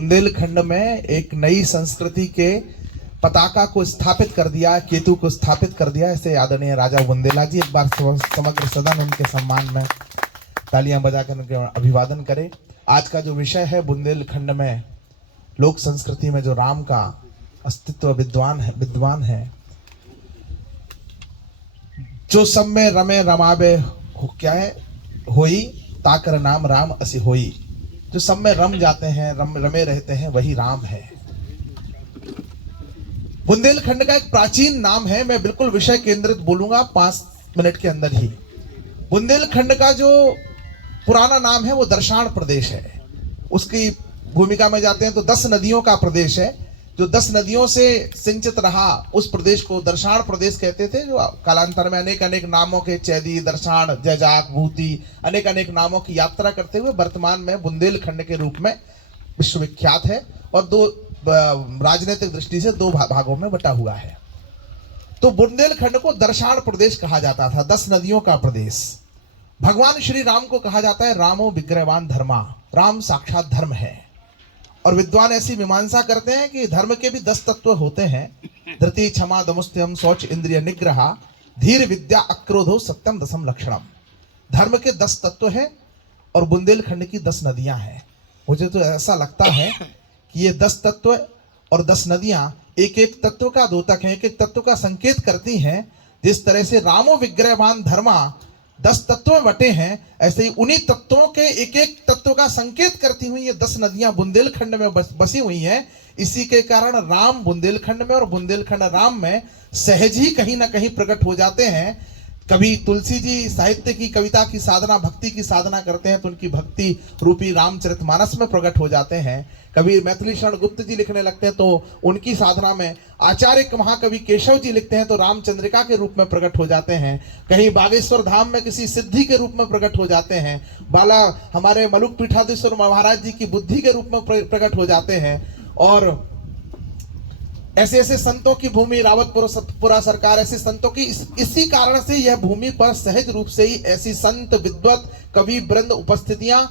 बुंदेलखंड में एक नई संस्कृति के पताका को स्थापित कर दिया, केतु को स्थापित कर दिया। ऐसे आदरणीय राजा बुंदेला जी, एक बार समग्र सदन उनके सम्मान में तालियां बजाकर उनके अभिवादन करें। आज का जो विषय है, बुंदेलखंड में लोक संस्कृति में जो राम का अस्तित्व विद्वान है, जो सब में रमे रमाबे क्या है होई, ताकर नाम राम असी होई। जो सब में रम जाते हैं, रमे रहते हैं, वही राम है। बुंदेलखंड का एक प्राचीन नाम है। मैं बिल्कुल विषय केंद्रित बोलूंगा 5 मिनट के अंदर ही। बुंदेलखंड का जो पुराना नाम है वो दर्शान प्रदेश है। उसकी भूमिका में जाते हैं तो 10 नदियों का प्रदेश है। जो 10 नदियों से सिंचित रहा उस प्रदेश को दर्शान प्रदेश कहते थे, जो कालांतर में अनेक नामों के चैदी, दर्शान, जैजाक, भूति अनेक नामों की यात्रा करते हुए वर्तमान में बुंदेलखंड के रूप में विश्वविख्यात है और राजनीतिक दृष्टि से 2 भागों में बटा हुआ है। तो बुंदेलखंड को दर्शान प्रदेश कहा जाता था, 10 नदियों का प्रदेश। भगवान श्री राम को कहा जाता है रामो विग्रहवान धर्मा, राम साक्षात धर्म है। और विद्वान ऐसी मीमांसा करते हैं कि धर्म के भी 10 तत्व होते हैं। धृति, क्षमा, दमोस्तम, शौच, इंद्रिय निग्रह, धीर, विद्या, अक्रोधो, सत्यम, दशम लक्षणम। धर्म के 10 तत्व हैं और बुंदेलखंड की 10 नदियां हैं। मुझे तो ऐसा लगता है कि ये 10 तत्व और 10 नदियां एक तत्व का द्योतक हैं, एक तत्व का संकेत करती हैं। जिस तरह से रामो विग्रहवान धर्मा 10 तत्व में बटे हैं, ऐसे ही उन्हीं तत्वों के एक तत्व का संकेत करती हुई ये 10 नदियां बुंदेलखंड में बसी हुई हैं। इसी के कारण राम बुंदेलखंड में और बुंदेलखंड राम में सहज ही कहीं ना कहीं प्रकट हो जाते हैं। कभी तुलसी जी साहित्य की, कविता की साधना, भक्ति की साधना करते हैं तो उनकी भक्ति रूपी रामचरितमानस में प्रकट हो जाते हैं। कभी मैथिली शरण गुप्त जी लिखने लगते हैं तो उनकी साधना में, आचार्य महाकवि केशव जी लिखते हैं तो रामचंद्रिका के रूप में प्रकट हो जाते हैं। कहीं बागेश्वर धाम में किसी सिद्धि के रूप में प्रकट हो जाते हैं। बाला हमारे मलुक पीठाधीश्वर महाराज जी की बुद्धि के रूप में प्रकट हो जाते हैं। और ऐसे संतों की भूमि, रावतपुरा सरकार, ऐसे संतों की इसी कारण से यह भूमि पर सहज रूप से ही ऐसी संत, विद्वत, कवि वृंद उपस्थितियां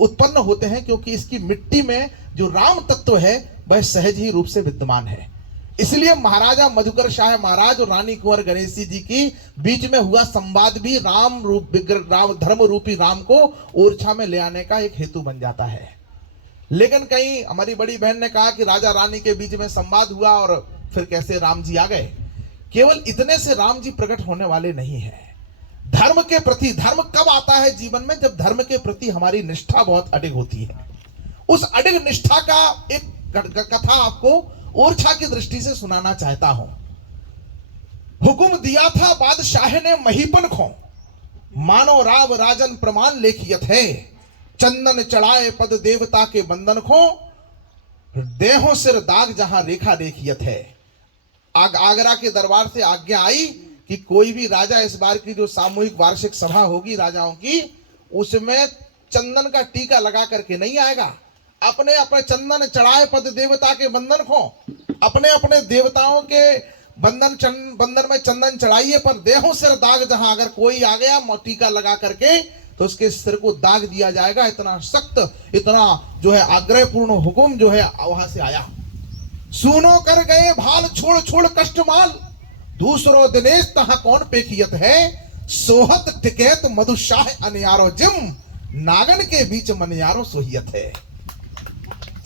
उत्पन्न होते हैं, क्योंकि इसकी मिट्टी में जो राम तत्व है वह सहज ही रूप से विद्यमान है। इसलिए महाराजा मधुकर शाह महाराज और रानी कुंवर गणेशी जी की बीच में हुआ संवाद भी धर्म रूपी राम को ओरछा में ले आने का एक हेतु बन जाता है। लेकिन कहीं हमारी बड़ी बहन ने कहा कि राजा रानी के बीच में संवाद हुआ और फिर कैसे राम जी आ गए। केवल इतने से राम जी प्रकट होने वाले नहीं है। धर्म के प्रति, धर्म कब आता है जीवन में? जब धर्म के प्रति हमारी निष्ठा बहुत अडिग होती है। उस अडिग निष्ठा का एक कथा आपको ओरछा की दृष्टि से सुनाना चाहता हूं। हुकुम दिया था बादशाह ने महीपन को, मानो राव राजन प्रमाण लेखियत है। चंदन चढ़ाए पद देवता के बंधन को, देहों सिर दाग जहां रेखा रेखियत है। आगरा के दरबार से आज्ञा आई कि कोई भी राजा इस बार की जो सामूहिक वार्षिक सभा होगी राजाओं की, उसमें चंदन का टीका लगा करके नहीं आएगा। अपने अपने चंदन चढ़ाए पद देवता के बंधन को, अपने अपने देवताओं के बंधन में चंदन चढ़ाइए, पर देहों सिर दाग जहां अगर कोई आ गया टीका लगा करके तो उसके सिर को दाग दिया जाएगा। इतना सख्त, इतना जो है आग्रहपूर्ण हुक्म जो है वहां से आया। सुनो कर गए भाल छोड़ छोड़ कष्ट माल, दूसरो दिनेश तहां कौन पेखियत है। सोहत टिकैत मधुशाह अनियारो जिम, नागन के बीच मनियारो सोहियत है।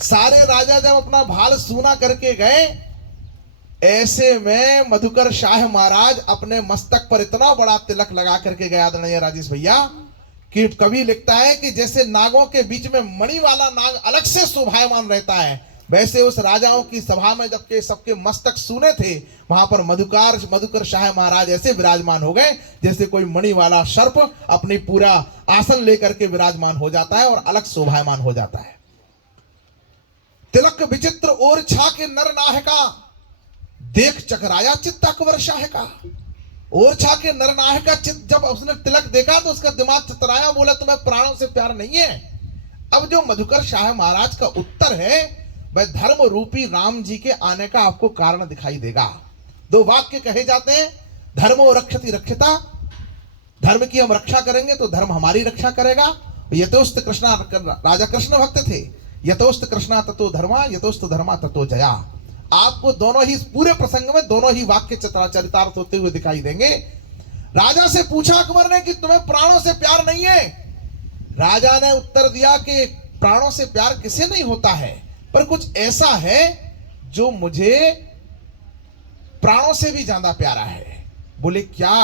सारे राजा जब अपना भाल सूना करके गए, ऐसे में मधुकर शाह महाराज अपने मस्तक पर इतना बड़ा तिलक लगा करके गया, आदरणीय राजेश भैया, कि कवि लिखता है कि जैसे नागों के बीच में मणि वाला नाग अलग से शोभायमान रहता है, वैसे उस राजाओं की सभा में जबकि सबके मस्तक सूने थे, वहां पर मधुकर शाह महाराज ऐसे विराजमान हो गए जैसे कोई मणि वाला सर्प अपनी पूरा आसन लेकर के विराजमान हो जाता है और अलग शोभायमान हो जाता है। तिलक विचित्र ओरछा के नर नाहका, देख चकराया चित्त अकबर शाह का। ओरछा के नरनायक का चित्त जब उसने तिलक देखा तो उसका दिमाग चतराया, बोला तुम्हें प्राणों से प्यार नहीं है। अब जो मधुकर शाह महाराज का उत्तर है वह धर्म रूपी राम जी के आने का आपको कारण दिखाई देगा। 2 वाक्य कहे जाते हैं, धर्मो रक्षति रक्षिता, धर्म की हम रक्षा करेंगे तो धर्म हमारी रक्षा करेगा। यथोस्त कृष्ण राजा कृष्ण भक्त थे, यतोस्त कृष्णा ततो धर्मा, यतोस्त धर्मा ततो जया। आपको दोनों ही पूरे प्रसंग में दोनों ही वाक्य चरितार्थ होते हुए दिखाई देंगे। राजा से पूछा अकबर ने कि तुम्हें प्राणों से प्यार नहीं है? राजा ने उत्तर दिया कि प्राणों से प्यार किसे नहीं होता है, पर कुछ ऐसा है जो मुझे प्राणों से भी ज्यादा प्यारा है। बोले क्या?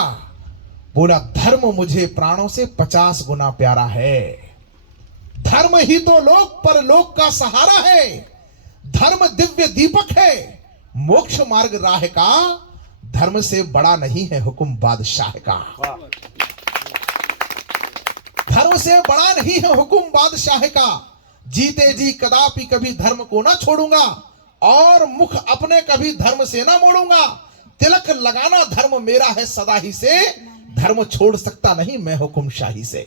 बोला धर्म मुझे प्राणों से 50 गुना प्यारा है। धर्म ही तो लोक पर लोक का सहारा है, धर्म दिव्य दीपक है, मोक्ष मार्ग राह का, धर्म से बड़ा नहीं है हुक्म बादशाह का। धर्म से बड़ा नहीं है हुक्म बादशाह का, जीते जी कदापि कभी धर्म को ना छोड़ूंगा, और मुख अपने कभी धर्म से ना मोड़ूंगा। तिलक लगाना धर्म मेरा है सदा ही से, धर्म छोड़ सकता नहीं मैं हुक्म शाही से।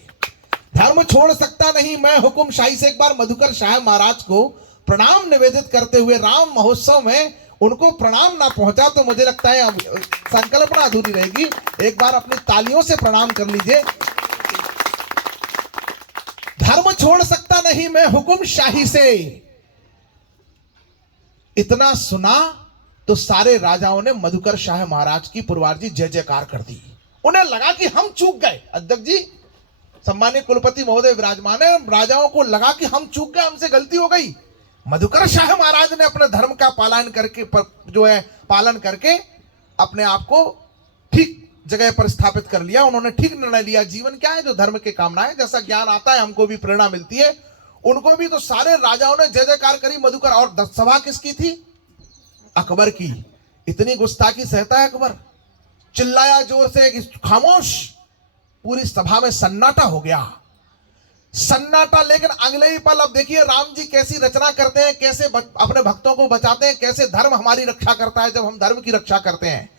धर्म छोड़ सकता नहीं मैं हुक्म शाही से। एक बार मधुकर शाह महाराज को प्रणाम निवेदित करते हुए राम महोत्सव में उनको प्रणाम ना पहुंचा तो मुझे लगता है संकल्पना अधूरी रहेगी। एक बार अपनी तालियों से प्रणाम कर लीजिए। धर्म छोड़ सकता नहीं मैं हुक्म शाही से। इतना सुना तो सारे राजाओं ने मधुकर शाह महाराज की पुरवार जी जय जयकार कर दी। उन्हें लगा कि हम चूक गए। अध्यक्ष जी, सम्मानित कुलपति महोदय विराजमान है, राजाओं को लगा कि हम चूक गए, हमसे गलती हो गई। मधुकर शाह महाराज ने अपने धर्म का पालन करके अपने आप को ठीक जगह पर स्थापित कर लिया। उन्होंने ठीक निर्णय लिया। जीवन क्या है? जो धर्म के कामना है। जैसा ज्ञान आता है हमको भी प्रेरणा मिलती है, उनको भी। तो सारे राजाओं ने जय जयकार करी। मधुकर और सभा किसकी थी? अकबर की। इतनी गुस्ताखी सहता है अकबर? चिल्लाया जोर से कि खामोश। पूरी सभा में सन्नाटा हो गया, सन्नाटा। लेकिन अगले ही पल अब देखिए राम जी कैसी रचना करते हैं, कैसे अपने भक्तों को बचाते हैं, कैसे धर्म हमारी रक्षा करता है जब हम धर्म की रक्षा करते हैं।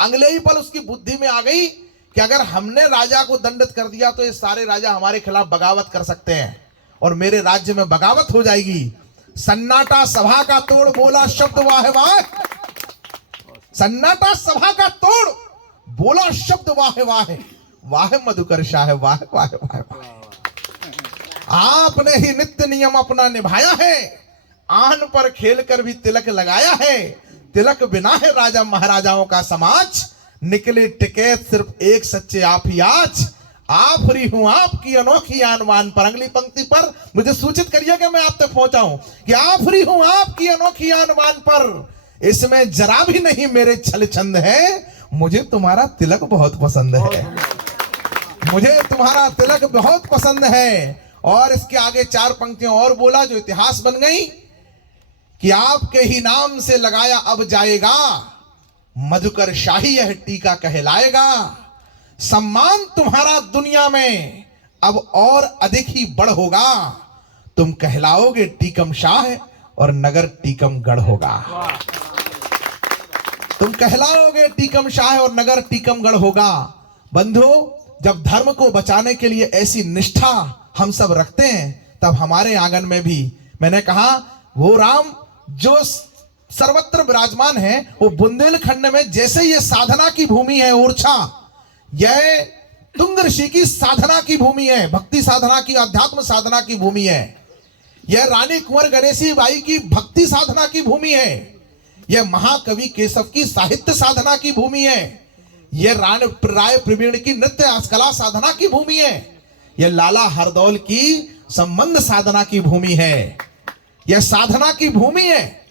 अगले ही पल उसकी बुद्धि में आ गई कि अगर हमने राजा को दंडित कर दिया तो ये सारे राजा हमारे खिलाफ बगावत कर सकते हैं और मेरे राज्य में बगावत हो जाएगी। सन्नाटा सभा का तोड़, बोला शब्द वाह वाह। सन्नाटा सभा का तोड़, बोला शब्द वाह वाह। वाह मधुकर शाह, वाह वाह वाह वाह। आपने ही नित्य नियम अपना निभाया है, आन पर खेल कर भी तिलक लगाया है। तिलक बिना है राजा महाराजाओं का समाज, निकले टिकैत सिर्फ एक सच्चे आप ही आज। आफरी हूं आपकी अनोखी आनवान पर। अगली पंक्ति पर मुझे सूचित करिए कि मैं आप तक पहुंचाऊं कि आफरी हूं आपकी अनोखी आनवान पर, इसमें जरा भी नहीं मेरे छल छंद है। मुझे तुम्हारा तिलक बहुत पसंद है, मुझे तुम्हारा तिलक बहुत पसंद है। और इसके आगे 4 पंक्तियां और बोला जो इतिहास बन गई कि आपके ही नाम से लगाया अब जाएगा, मधुकर शाही यह टीका कहलाएगा। सम्मान तुम्हारा दुनिया में अब और अधिक ही बढ़ होगा, तुम कहलाओगे टीकम शाह और नगर टीकमगढ़ होगा। तुम कहलाओगे टीकम शाह और नगर टीकमगढ़ होगा। बंधु, जब धर्म को बचाने के लिए ऐसी निष्ठा हम सब रखते हैं तब हमारे आंगन में भी, मैंने कहा वो राम जो सर्वत्र विराजमान है, वो बुंदेलखंड में जैसे ये साधना की भूमि है ओरछा, यह तुंग ऋषि की साधना की भूमि है, भक्ति साधना की, अध्यात्म साधना की भूमि है। यह रानी कुंवर गणेशी बाई की भक्ति साधना की भूमि है। यह महाकवि केशव की साहित्य साधना की भूमि है। यह राय प्रवीण की नृत्य कला साधना की भूमि है। यह लाला हरदौल की संबंध साधना की भूमि है। यह साधना की भूमि है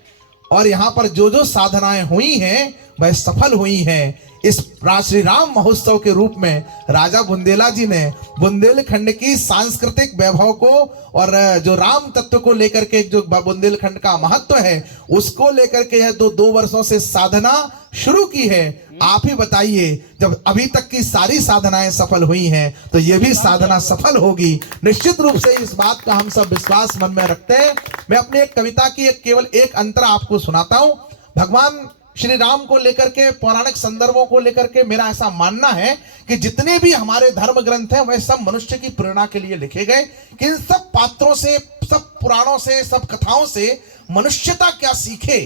और यहां पर जो जो साधनाएं हुई हैं वह सफल हुई हैं। इस श्री राम महोत्सव के रूप में राजा बुंदेला जी ने बुंदेलखंड की सांस्कृतिक वैभव को और जो राम तत्व को लेकर के जो बुंदेलखंड का महत्व है उसको लेकर के यह 2 वर्षों से साधना शुरू की है। आप ही बताइए, जब अभी तक की सारी साधनाएं सफल हुई हैं तो यह भी साधना सफल होगी। निश्चित रूप से इस बात का हम सब विश्वास मन में रखते हैं। मैं अपनी एक कविता की केवल एक अंतरा आपको सुनाता हूं। भगवान श्री राम को लेकर के, पौराणिक संदर्भों को लेकर के मेरा ऐसा मानना है कि जितने भी हमारे धर्म ग्रंथ हैं वह सब मनुष्य की प्रेरणा के लिए लिखे गए कि इन सब पात्रों से, सब पुराणों से, सब कथाओं से मनुष्यता क्या सीखे।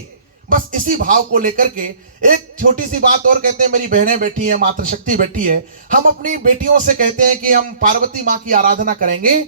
बस इसी भाव को लेकर के एक छोटी सी बात और कहते हैं। मेरी बहनें बैठी हैं, मातृशक्ति बैठी है, हम अपनी बेटियों से कहते हैं कि हम पार्वती माँ की आराधना करेंगे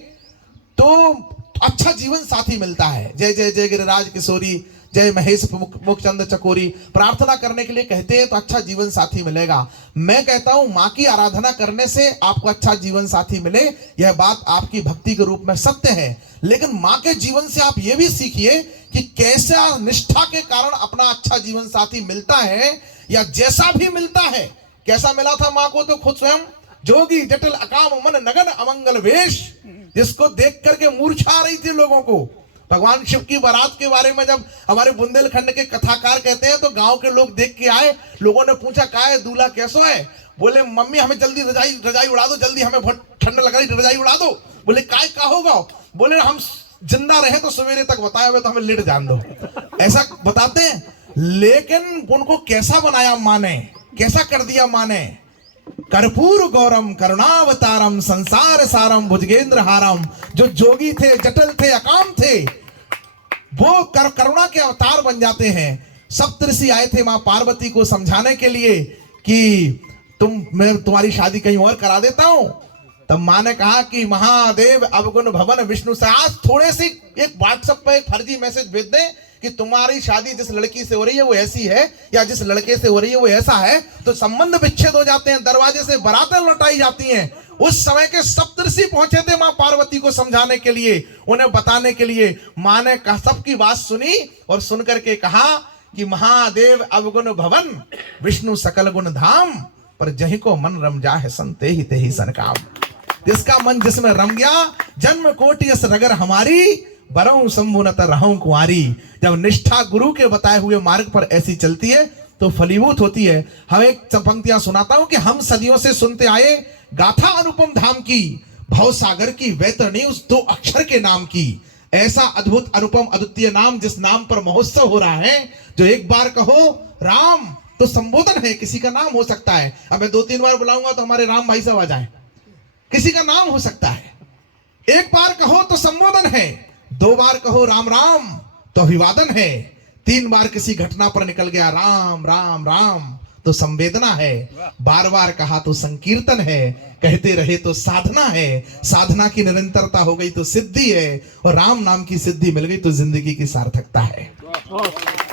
तो अच्छा जीवन साथी मिलता है। जय जय जय गिरिराज किशोरी, जय महेश मुखचंद चकोरी, प्रार्थना करने के लिए कहते हैं तो अच्छा जीवन साथी मिलेगा। मैं कहता हूं मां की आराधना करने से आपको अच्छा जीवन साथी मिले, यह बात आपकी भक्ति के रूप में सत्य है। लेकिन मां के जीवन से आप यह भी सीखिए कि कैसा निष्ठा के कारण अपना अच्छा जीवन साथी मिलता है, या जैसा भी मिलता है। कैसा मिला था मां को तो खुद स्वयं जोगी जटिल अकाम मन नगन अमंगल वेश, जिसको देख करके मूर्छा आ रही थी लोगों को। भगवान शिव की बारात के बारे में जब हमारे बुंदेलखंड के कथाकार कहते हैं तो गांव के लोग देख के आए, लोगों ने पूछा का है दूल्हा कैसो है? बोले मम्मी हमें जल्दी रजाई उड़ा दो, जल्दी हमें बहुत ठंड लग रही, रजाई उड़ा दो। बोले काय का होगा? बोले हम जिंदा रहे तो सवेरे तक बताए हुए तो हमें लेट जान दो, ऐसा बताते हैं। लेकिन उनको कैसा बनाया मां ने, कैसा कर दिया मां ने? कर्पूर गौरम करुणावतारम संसार सारम भुजगेंद्र हारम। जो जोगी थे, जटिल थे, अकाम थे, वो करुणा के अवतार बन जाते हैं। सप्तऋषि आए थे मां पार्वती को समझाने के लिए कि मैं तुम्हारी शादी कहीं और करा देता हूं। तब मां ने कहा कि महादेव अवगुण भवन विष्णु से, आज थोड़े से एक व्हाट्सएप पे एक फर्जी मैसेज भेज दें कि तुम्हारी शादी जिस लड़की से हो रही है वो ऐसी है, या जिस लड़के से हो रही है वो ऐसा है, तो संबंध विच्छेद हो जाते हैं, दरवाजे से बारातें लौटाई जाती हैं। उस समय के सप्तऋषि पहुंचे थे मां पार्वती को समझाने के लिए, उन्हें बताने के लिए। मां ने सबकी बात सुनी और सुनकर के कहा कि महादेव अवगुण भवन विष्णु सकल गुण धाम, पर जहि को मन रम जाहे संते ही ते ही सन काम। जिसका मन जिसमें रम गया, जन्म कोटि यस रगर हमारी, बरहूं शंभुनत रहूं कुंवारी। जब निष्ठा गुरु के बताए हुए मार्ग पर ऐसी चलती है तो फलीभूत होती है। हम एक पंक्तियां सुनाता हूं कि हम सदियों से सुनते आए गाथा अनुपम धाम की, भव सागर की वैतरणी उस 2 अक्षर के नाम की। ऐसा अद्भुत अनुपम अद्वितीय नाम जिस नाम पर महोत्सव हो रहा है, जो एक बार कहो राम तो संबोधन है, किसी का नाम हो सकता है। अब मैं 2-3 बार बुलाऊंगा तो हमारे राम भाई साहब आ जाए, किसी का नाम हो सकता है। एक बार कहो तो संबोधन है, 2 बार कहो राम राम तो अभिवादन है, 3 बार किसी घटना पर निकल गया राम राम राम तो संवेदना है, बार बार कहा तो संकीर्तन है, कहते रहे तो साधना है, साधना की निरंतरता हो गई तो सिद्धि है, और राम नाम की सिद्धि मिल गई तो जिंदगी की सार्थकता है।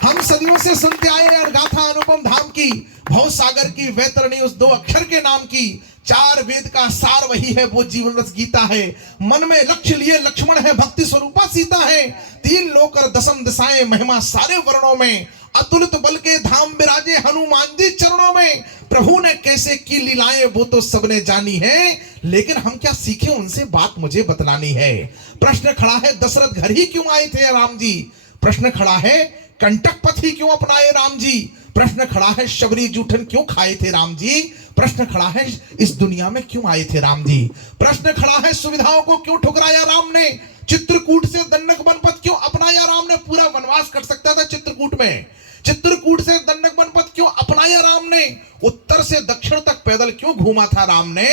हम सदियों से सुनते आए गाथा अनुपम धाम की, भव सागर की वैतरणी उस 2 अक्षर के नाम की। 4 वेद का सार वही है, वो जीवन रस गीता है। मन में लक्ष्य लिए लक्ष्मण है, भक्ति स्वरूपा सीता है। 3 लोक और 10 दिशाएं, महिमा सारे वर्णों में, अतुलित बल के धाम विराजे हनुमान जी चरणों में। प्रभु ने कैसे की लीलाएं वो तो सबने जानी है, लेकिन हम क्या सीखे उनसे बात मुझे बतलानी है। प्रश्न खड़ा है दशरथ घर ही क्यों आए थे राम जी, प्रश्न खड़ा है कंटक पथ ही क्यों अपनाए राम जी, प्रश्न खड़ा है शबरी जूठन क्यों खाए थे राम जी, प्रश्न खड़ा है इस दुनिया में क्यों आए थे राम जी, प्रश्न खड़ा है सुविधाओं को क्यों ठुकराया राम ने, चित्रकूट से दंडक बनपथ क्यों अपनाया राम ने। पूरा वनवास कर सकता था चित्रकूट में, चित्रकूट से दंडक बनपथ क्यों अपनाया राम ने। उत्तर से दक्षिण तक पैदल क्यों घूमा था राम ने,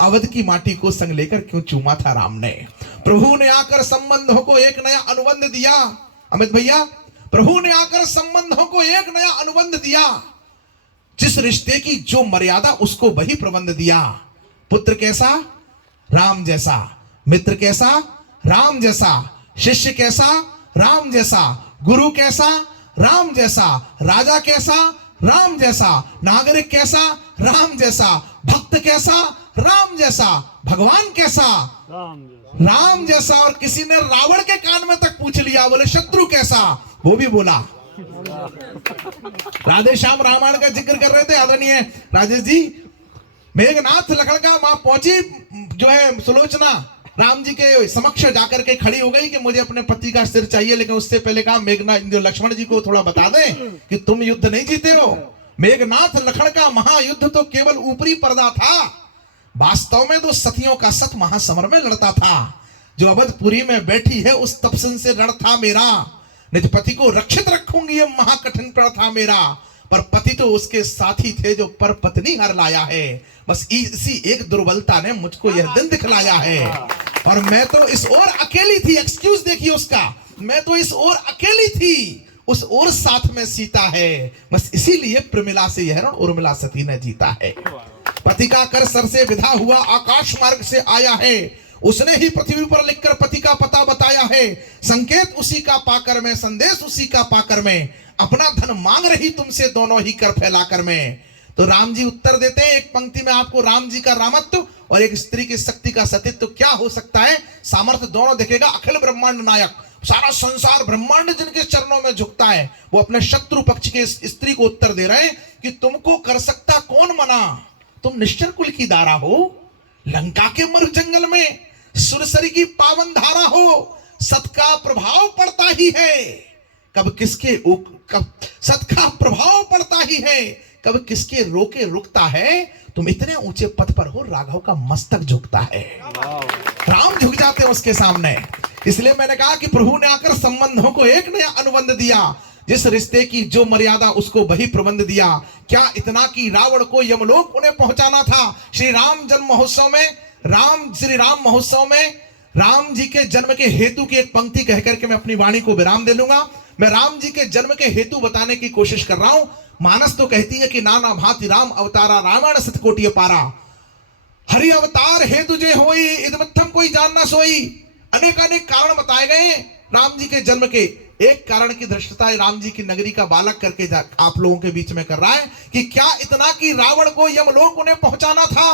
अवध की माटी को संग लेकर क्यों चूमा था राम ने। प्रभु ने आकर संबंधों को एक नया अनुबंध दिया, अमित भैया, प्रभु ने आकर संबंधों को एक नया अनुबंध दिया। जिस रिश्ते की जो मर्यादा उसको वही प्रबंध दिया। पुत्र कैसा, राम जैसा, मित्र कैसा, राम जैसा, शिष्य कैसा, राम जैसा, गुरु कैसा, राम जैसा, राजा कैसा, राम जैसा, नागरिक कैसा, राम जैसा, भक्त कैसा, राम जैसा, भगवान कैसा, राम जैसा। और किसी ने रावण के कान में तक पूछ लिया, बोले शत्रु कैसा, वो भी बोला। राधे श्याम रामायण का जिक्र कर रहे थे आदरणीय राजेश जी। मेघनाथ लखनगा मां पहुंची, जो है सुलोचना राम जी के समक्ष जाकर के खड़ी हो गई कि मुझे अपने पति का सिर चाहिए, लेकिन उससे पहले कहा मेघनाथ जो लक्ष्मण जी को थोड़ा बता दें कि तुम युद्ध नहीं जीते हो। मेघनाथ लखनगा का महायुद्ध तो केवल ऊपरी पर्दा था, वास्तव में तो सतियों का सत महासमर में लड़ता था। जो अवधपुरी में बैठी है उस तपसन से रण था मेरा, निज पति को रक्षित रखूंगी ये महाकठिन प्रण था मेरा। पर पति तो उसके साथी थे जो पर पत्नी हर लाया है, बस इसी एक दुर्बलता ने मुझको यह दिन दिखलाया है। और मैं तो इस ओर अकेली थी, एक्सक्यूज देखिए उसका, मैं तो इस ओर अकेली थी, उस ओर साथ में सीता है, बस इसीलिए प्रमिला से यह रण उर्मिला सती ने जीता है। पति का कर सर से विधा हुआ आकाश मार्ग से आया है, उसने ही पृथ्वी पर लिखकर पति का पता बताया है, संकेत उसी का पाकर मैं, संदेश उसी का पाकर मैं, अपना धन मांग रही तुमसे दोनों ही कर फैलाकर मैं। तो राम जी उत्तर देते हैं एक पंक्ति में आपको, राम जी का रामत्व और एक स्त्री की शक्ति का सतीत्व क्या हो सकता है, सामर्थ्य दोनों देखेगा। अखिल ब्रह्मांड नायक, सारा संसार ब्रह्मांड जिनके चरणों में झुकता है, वो अपने शत्रु पक्ष के स्त्री को उत्तर दे रहे हैं कि तुमको कर सकता कौन मना, तुम निश्चर कुल की दारा हो, लंका के मर जंगल में सुरसरी की पावन धारा हो, सत का प्रभाव पड़ता ही है, कब किसके कब सत का प्रभाव पड़ता ही है, कब किसके रोके रुकता है, तुम इतने ऊंचे पद पर हो, राघव का मस्तक झुकता है। राम झुक जाते हैं उसके सामने। इसलिए मैंने कहा कि प्रभु ने आकर संबंधों को एक नया अनुबंध दिया, जिस रिश्ते की जो मर्यादा उसको वही प्रबंध दिया। क्या इतना कि रावण को यमलोक उन्हें पहुंचाना था। श्री राम जन्म महोत्सव में, श्री राम महोत्सव में राम जी के जन्म के हेतु की एक पंक्ति कहकर के मैं अपनी वाणी को विराम दे लूंगा। मैं राम जी के जन्म के हेतु बताने की कोशिश कर रहा हूं। मानस तो कहती है कि नाना भांति राम अवतारा, रामायण सतकोटि पारा, हरि अवतार हेतु जे होई, इदमत्थम कोई जान ना सोई। अनेक अनेक कारण बताए गए राम जी के जन्म के। एक कारण की दृष्टता राम जी की नगरी का बालक करके आप लोगों के बीच में कर रहा है कि क्या इतना कि रावण को यमलोक उन्हें पहुंचाना था।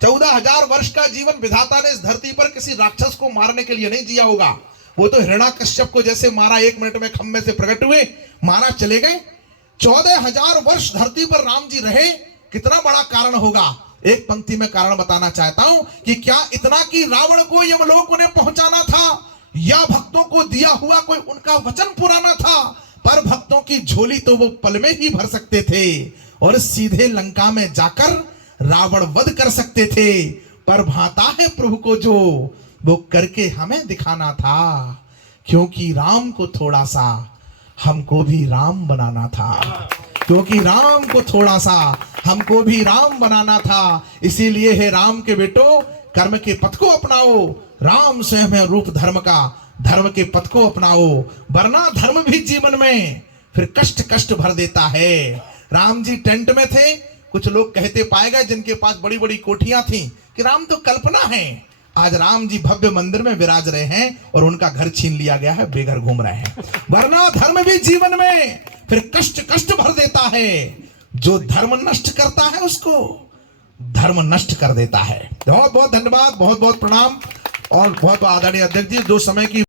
14,000 वर्ष का जीवन विधाता ने इस धरती पर किसी राक्षस को मारने के लिए नहीं जिया होगा। वो तो हिरण्याकश्यप को जैसे मारा, 1 मिनट में खम्भे से प्रकट हुए, मारा चले गए। 14,000 वर्ष धरती पर राम जी रहे, कितना बड़ा कारण होगा। एक पंक्ति में कारण बताना चाहता हूं कि क्या इतना कि रावण को यमलोक उन्हें पहुंचाना था, या भक्तों को दिया हुआ कोई उनका वचन पुराना था। पर भक्तों की झोली तो वो पल में ही भर सकते थे और सीधे लंका में जाकर रावण वध कर सकते थे। पर भाता है प्रभु को जो वो करके हमें दिखाना था, क्योंकि राम को थोड़ा सा हमको भी राम बनाना था, क्योंकि राम को थोड़ा सा हमको भी राम बनाना था। इसीलिए है राम के बेटो, कर्म के पथ को अपनाओ, राम स्वयं है रूप धर्म का, धर्म के पथ को अपनाओ, वरना धर्म भी जीवन में फिर कष्ट कष्ट भर देता है। राम जी टेंट में थे, कुछ लोग कहते पाए गए जिनके पास बड़ी बड़ी कोठियां थी कि राम तो कल्पना है। आज राम जी भव्य मंदिर में विराज रहे हैं और उनका घर छीन लिया गया है, बेघर घूम रहे हैं। वरना धर्म भी जीवन में फिर कष्ट कष्ट भर देता है। जो धर्म नष्ट करता है उसको धर्म नष्ट कर देता है। बहुत बहुत धन्यवाद, बहुत बहुत प्रणाम और बहुत आदरणीय अध्यक्ष जी, जो समय की